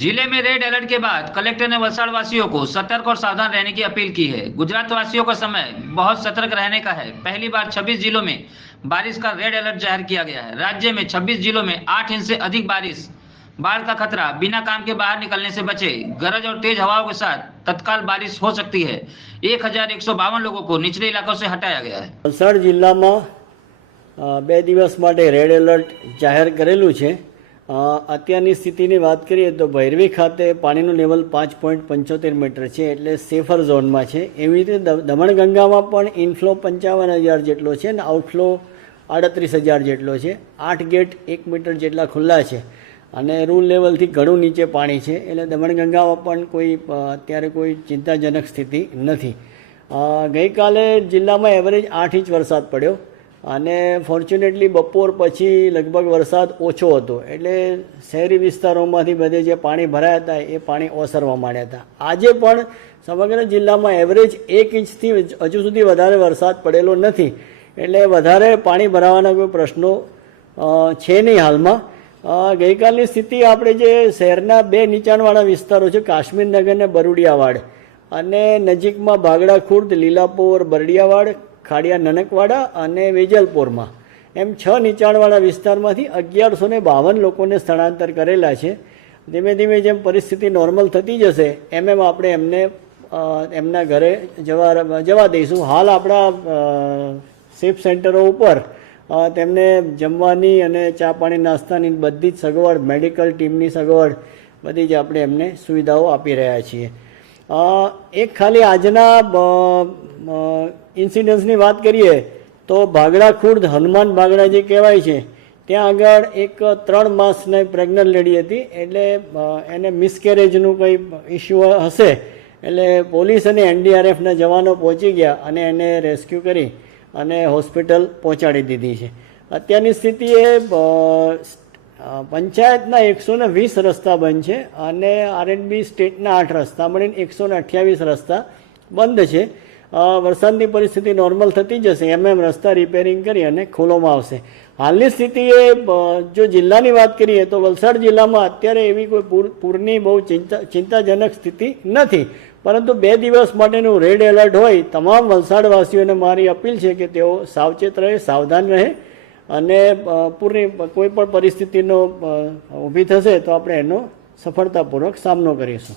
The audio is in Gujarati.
जिले में रेड अलर्ट के बाद कलेक्टर ने वलसाड़ वासियों को सतर्क और सावधान रहने की अपील की है। गुजरात वासियों का समय बहुत सतर्क रहने का है। पहली बार 26 जिलों में बारिश का रेड अलर्ट जाहिर किया गया है। राज्य में 26 जिलों में 8 इंच से अधिक बारिश, बाढ़ का खतरा, बिना काम के बाहर निकलने से बचे। गरज और तेज हवाओं के साथ तत्काल बारिश हो सकती है। 1152 लोगों को निचले इलाकों से हटाया गया है। वलसाड़ जिला में 2 દિવસ માટે રેડ એલર્ટ જાહેર કરેલું છે। અત્યારની સ્થિતિની વાત કરીએ તો ભૈરવી ખાતે પાણીનું લેવલ 5.75 મીટર છે, એટલે સેફર ઝોનમાં છે। એવી રીતે દમણગંગામાં પણ ઇનફ્લો 55,000 જેટલો છે અને આઉટફ્લો 38,000 જેટલો છે। 8 ગેટ 1 મીટર જેટલા ખુલ્લા છે અને રૂલ લેવલથી ઘણું નીચે પાણી છે, એટલે દમણગંગામાં પણ કોઈ અત્યારે કોઈ ચિંતાજનક સ્થિતિ નથી। ગઈકાલે જિલ્લામાં એવરેજ 8 ઇંચ વરસાદ પડ્યો અને ફોર્ચ્યુનેટલી બપોર પછી લગભગ વરસાદ ઓછો હતો, એટલે શહેરી વિસ્તારોમાંથી બધે જે પાણી ભરાયા હતા એ પાણી ઓસરવા માંડ્યા હતા। આજે પણ સમગ્ર જિલ્લામાં એવરેજ 1 ઇંચથી હજુ સુધી વધારે વરસાદ પડેલો નથી, એટલે વધારે પાણી ભરાવાના કોઈ પ્રશ્નો છે નહીં હાલમાં। ગઈકાલની સ્થિતિ આપણે જે શહેરના 2 નીચાણવાળા વિસ્તારો છે, કાશ્મીરનગર ને બરુડિયાવાડ, અને નજીકમાં ભાગડા ખુર્દ, લીલાપોર, બરડિયાવાડ, ખાડિયા નનકવાડા અને વેજલપોરમાં એમ 6 નીચાણવાળા વિસ્તારમાંથી 1152 લોકોને સ્થળાંતર કરેલા છે। ધીમે ધીમે જેમ પરિસ્થિતિ નોર્મલ થતી જશે એમ આપણે એમને એમના ઘરે જવા દઈશું। હાલ આપણા સેફ સેન્ટરો ઉપર તેમને જમવાની અને ચા પાણી નાસ્તાની બધી જ સગવડ, મેડિકલ ટીમની સગવડ બધી જ આપણે એમને સુવિધાઓ આપી રહ્યા છીએ। એક ખાલી આજના ઇન્સિડન્સની વાત કરીએ તો ભાગડા ખુર્દ હનુમાન ભાગડા જે કહેવાય છે ત્યાં આગળ એક 3 માસની પ્રેગ્નન્ટ લેડી હતી, એટલે એને મિસકેરેજનું કંઈ ઇસ્યુ હશે, એટલે પોલીસ અને NDRFના જવાનો પહોંચી ગયા અને એને રેસ્ક્યુ કરી અને હોસ્પિટલ પહોંચાડી દીધી છે। અત્યારની સ્થિતિએ પંચાયતના 120 રસ્તા બંધ છે અને R&B સ્ટેટના 8 રસ્તા મળીને 128 રસ્તા બંધ છે। વરસાદની પરિસ્થિતિ નોર્મલ થતી જશે એમ રસ્તા રિપેરિંગ કરી અને ખોલવામાં આવશે। હાલની સ્થિતિએ જો જિલ્લાની વાત કરીએ તો વલસાડ જિલ્લામાં અત્યારે એવી કોઈ પૂરની બહુ ચિંતાજનક સ્થિતિ નથી, પરંતુ 2 દિવસ માટેનું રેડ એલર્ટ હોય તમામ વલસાડવાસીઓને મારી અપીલ છે કે તેઓ સાવચેત રહે, સાવધાન રહે અને પૂરની કોઈ પણ પરિસ્થિતિનો ઊભી થશે તો આપણે એનો સફળતાપૂર્વક સામનો કરીશું।